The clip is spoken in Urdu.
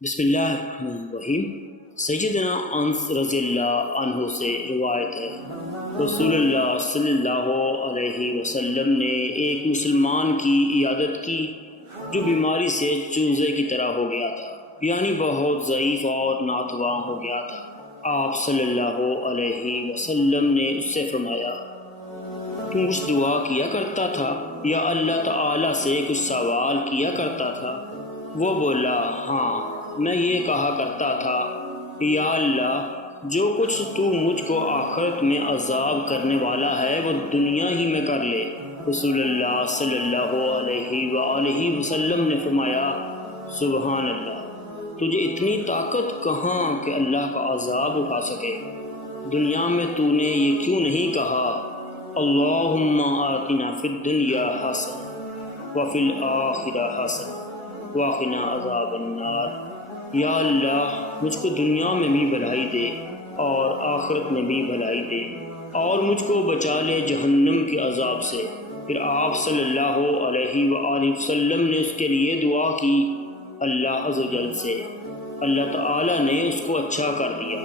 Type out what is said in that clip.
بسم اللہ الرحمن الرحیم۔ سیدنا انس رضی اللہ عنہ سے روایت ہے، رسول اللہ صلی اللہ علیہ وسلم نے ایک مسلمان کی عیادت کی جو بیماری سے چوزے کی طرح ہو گیا تھا، یعنی بہت ضعیف اور ناتواں ہو گیا تھا۔ آپ صلی اللہ علیہ وسلم نے اس سے فرمایا، تم کچھ دعا کیا کرتا تھا یا اللہ تعالیٰ سے کچھ سوال کیا کرتا تھا؟ وہ بولا، ہاں میں یہ کہا کرتا تھا، یا اللہ جو کچھ تو مجھ کو آخرت میں عذاب کرنے والا ہے وہ دنیا ہی میں کر لے۔ رسول اللہ صلی اللہ علیہ وآلہ وسلم نے فرمایا، سبحان اللہ، تجھے اتنی طاقت کہاں کہ اللہ کا عذاب اٹھا سکے؟ دنیا میں تو نے یہ کیوں نہیں کہا، اللہم آتنا فی الدنیا حسنہ وفی الآخرہ حسنہ وقنا عذاب النار؟ یا اللہ مجھ کو دنیا میں بھی بھلائی دے اور آخرت میں بھی بھلائی دے، اور مجھ کو بچا لے جہنم کے عذاب سے۔ پھر آپ صلی اللہ علیہ وآلہ وسلم نے اس کے لیے دعا کی اللہ عز و جل سے، اللہ تعالیٰ نے اس کو اچھا کر دیا۔